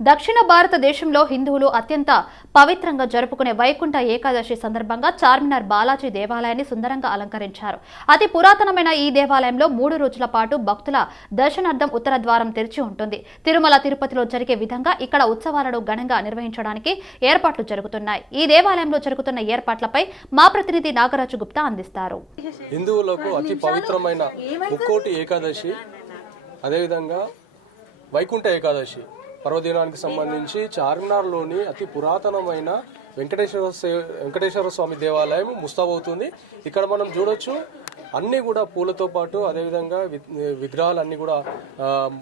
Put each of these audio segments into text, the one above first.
దక్షిణ భారతదేశంలో హిందువులు అత్యంత పవిత్రంగా జరుపుకునే వైకుంఠ ఏకాదశి సందర్భంగా చార్మినార్ బాలాజీ దేవాలయాన్ని సుందరంగా అలంకరించారు. అతి పురాతనమైన ఈ దేవాలయంలో మూడు రోజుల పాటు భక్తుల దర్శనార్థం ఉత్తర ద్వారం తెరిచి ఉంటుంది. తిరుమల తిరుపతిలో జరిగే విధంగా ఇక్కడ ఉత్సవాలను ఘనంగా నిర్వహించడానికి ఏర్పాట్లు జరుగుతున్నాయి. ఈ దేవాలయంలో జరుగుతున్న ఏర్పాట్లపై మా ప్రతినిధి నాగరాజు గుప్తా అందిస్తారు. హిందువులకు అతి పవిత్రమైన ముక్కోటి ఏకాదశి అదేవిధంగా వైకుంఠ ఏకాదశి పర్వదినానికి సంబంధించి చార్మినార్లోని అతి పురాతనమైన వెంకటేశ్వర వెంకటేశ్వర స్వామి దేవాలయం ముస్తాబవుతుంది. ఇక్కడ మనం చూడొచ్చు అన్నీ కూడా పూలతో పాటు అదేవిధంగా వి- విగ్రహాలన్నీ కూడా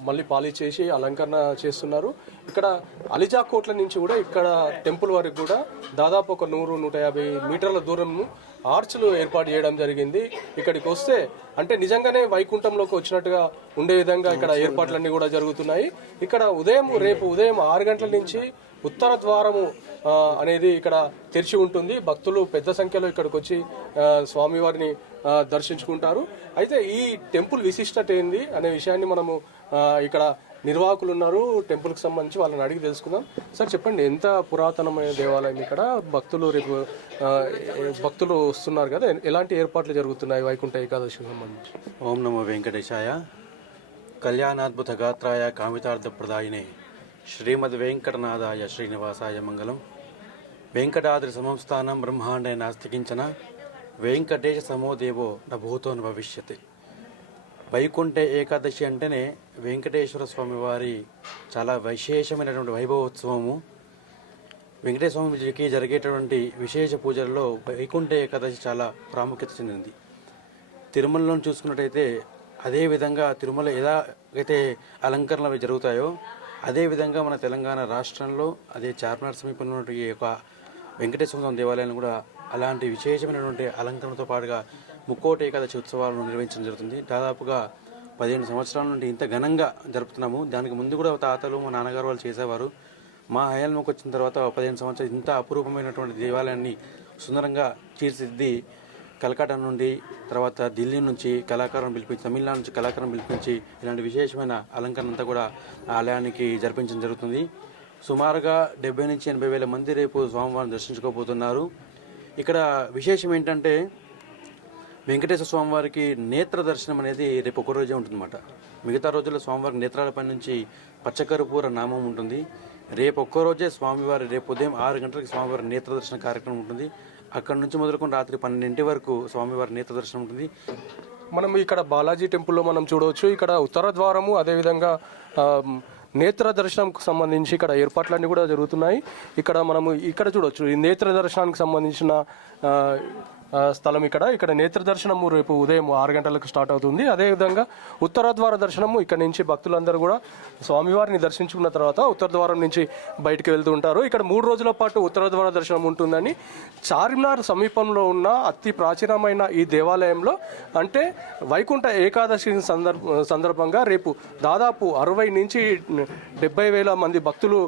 మళ్ళీ పాలిష్ చేసి అలంకరణ చేస్తున్నారు. ఇక్కడ అలిజా కోట్ల నుంచి కూడా ఇక్కడ టెంపుల్ వరకు కూడా దాదాపు ఒక నూరు నూట యాభై మీటర్ల దూరంను ఆర్చ్లు ఏర్పాటు చేయడం జరిగింది. ఇక్కడికి వస్తే అంటే నిజంగానే వైకుంఠంలోకి వచ్చినట్టుగా ఉండే విధంగా ఇక్కడ ఏర్పాట్లన్నీ కూడా జరుగుతున్నాయి. ఇక్కడ ఉదయం రేపు ఉదయం ఆరు గంటల నుంచి ఉత్తర ద్వారము అనేది ఇక్కడ తెరిచి ఉంటుంది. భక్తులు పెద్ద సంఖ్యలో ఇక్కడికి వచ్చి స్వామివారిని దర్శించుకుంటారు. అయితే ఈ టెంపుల్ విశిష్టత ఏంది అనే విషయాన్ని మనము ఇక్కడ నిర్వాహకులు ఉన్నారు. టెంపుల్కి సంబంధించి వాళ్ళని అడిగి తెలుసుకుందాం. సార్ చెప్పండి ఎంత పురాతనమైన దేవాలయం ఇక్కడ? భక్తులు రేపు భక్తులు వస్తున్నారు కదా. ఎలాంటి ఏర్పాట్లు జరుగుతున్నాయి వైకుంఠ ఏకాదశికి సంబంధించి? ఓం నమో వెంకటేశాయ. కళ్యాణాద్భుత గాత్రాయ కామితార్థప్రదాయినే. శ్రీమద్ వెంకటనాథాయ శ్రీనివాసాయ మంగళం. వెంకటాద్రి సమస్థానం బ్రహ్మాండే నాస్తికించిన వెంకటేశ సమోదేవో న భవిష్యతి. వైకుంఠ ఏకాదశి అంటేనే వెంకటేశ్వర స్వామి వారి చాలా విశేషమైనటువంటి వైభవోత్సవము. వెంకటేశ్వర స్వామికి జరిగేటటువంటి విశేష పూజల్లో వైకుంఠ ఏకాదశి చాలా ప్రాముఖ్యత చెందింది. తిరుమలలో చూసుకున్నట్టయితే అదేవిధంగా తిరుమల ఎలా అయితే అలంకరణలు అవి జరుగుతాయో అదేవిధంగా మన తెలంగాణ రాష్ట్రంలో అదే చార్మినార్ సమీపంలో ఉన్నటువంటి ఈ యొక్క వెంకటేశ్వర స్వామి దేవాలయాన్ని కూడా అలాంటి విశేషమైనటువంటి అలంకరణతో పాటుగా ముక్కోటి ఏకాదశి ఉత్సవాలను నిర్వహించడం జరుగుతుంది. దాదాపుగా పదిహేను సంవత్సరాల నుండి ఇంత ఘనంగా జరుపుతున్నాము. దానికి ముందు కూడా తాతలు మా నాన్నగారు వాళ్ళు చేసేవారు. మా హయాంలోకి వచ్చిన తర్వాత పదిహేను సంవత్సరాలు ఇంత అపురూపమైనటువంటి దేవాలయాన్ని సుందరంగా తీర్చిదిద్ది కలకట్ట నుండి తర్వాత ఢిల్లీ నుంచి కళాకారులను పిలిపించి తమిళనాడు నుంచి కళాకారులను పిలిపించి ఇలాంటి విశేషమైన అలంకరణ అంతా కూడా ఆలయానికి జరిపించడం జరుగుతుంది. సుమారుగా డెబ్బై నుంచి ఎనభై వేల మంది రేపు స్వామివారిని దర్శించుకోబోతున్నారు. ఇక్కడ విశేషం ఏంటంటే వెంకటేశ్వర స్వామివారికి నేత్ర దర్శనం అనేది రేపు ఒక రోజే ఉంటుందన్నమాట. మిగతా రోజుల్లో స్వామివారికి నేత్రాలపై నుంచి పచ్చకరుపూర నామం ఉంటుంది. రేపు ఒక్క రోజే స్వామివారి రేపు ఉదయం ఆరు గంటలకు స్వామివారి నేత్ర దర్శన కార్యక్రమం ఉంటుంది. అక్కడ నుంచి మొదలుకొని రాత్రి పన్నెండింటి వరకు స్వామివారి నేత్ర దర్శనం ఉంటుంది. మనం ఇక్కడ బాలాజీ టెంపుల్లో మనం చూడవచ్చు. ఇక్కడ ఉత్తర ద్వారము అదేవిధంగా నేత్ర దర్శనంకు సంబంధించి ఇక్కడ ఏర్పాట్లన్నీ కూడా జరుగుతున్నాయి. ఇక్కడ మనము ఇక్కడ చూడవచ్చు ఈ నేత్ర దర్శనానికి సంబంధించిన స్థలం ఇక్కడ. ఇక్కడ నేత్ర దర్శనము రేపు ఉదయం ఆరు గంటలకు స్టార్ట్ అవుతుంది. అదేవిధంగా ఉత్తర ద్వార దర్శనము ఇక్కడ నుంచి భక్తులందరూ కూడా స్వామివారిని దర్శించుకున్న తర్వాత ఉత్తర ద్వారం నుంచి బయటికి వెళ్తూ ఉంటారు. ఇక్కడ మూడు రోజుల పాటు ఉత్తర ద్వార దర్శనం ఉంటుందని చార్మినార్ సమీపంలో ఉన్న అతి ప్రాచీనమైన ఈ దేవాలయంలో అంటే వైకుంఠ ఏకాదశి సందర్భ సందర్భంగా రేపు దాదాపు అరవై నుంచి డెబ్బై వేల మంది భక్తులు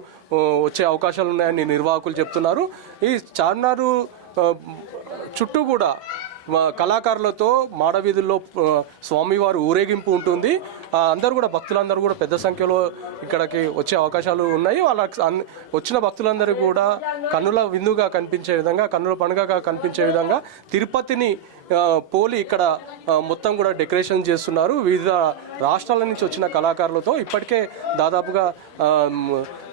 వచ్చే అవకాశాలు ఉన్నాయని నిర్వాహకులు చెప్తున్నారు. ఈ చార్మినారు చుట్టూ కూడా కళాకారులతో మాడవీధుల్లో స్వామివారి ఊరేగింపు ఉంటుంది. అందరూ కూడా భక్తులందరూ కూడా పెద్ద సంఖ్యలో ఇక్కడికి వచ్చే అవకాశాలు ఉన్నాయి. వాళ్ళ అన్- వచ్చిన భక్తులందరూ కూడా కన్నుల విందుగా కనిపించే విధంగా కన్నుల పండుగగా కనిపించే విధంగా తిరుపతిని పోలి ఇక్కడ మొత్తం కూడా డెకరేషన్ చేస్తున్నారు. వివిధ రాష్ట్రాల నుంచి వచ్చిన కళాకారులతో ఇప్పటికే దాదాపుగా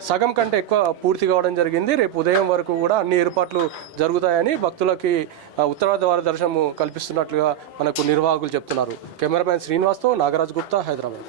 సగం కంటే ఎక్కువ పూర్తి కావడం జరిగింది. రేపు ఉదయం వరకు కూడా అన్ని ఏర్పాట్లు జరుగుతాయని భక్తులకి ఆ, ఉత్తర దర్శనము కల్పిస్తున్నట్లుగా మనకు నిర్వాహకులు చెప్తున్నారు. కెమెరామ్యాన్ శ్రీనివాస్తో నాగరాజ్ గుప్తా హైదరాబాద్.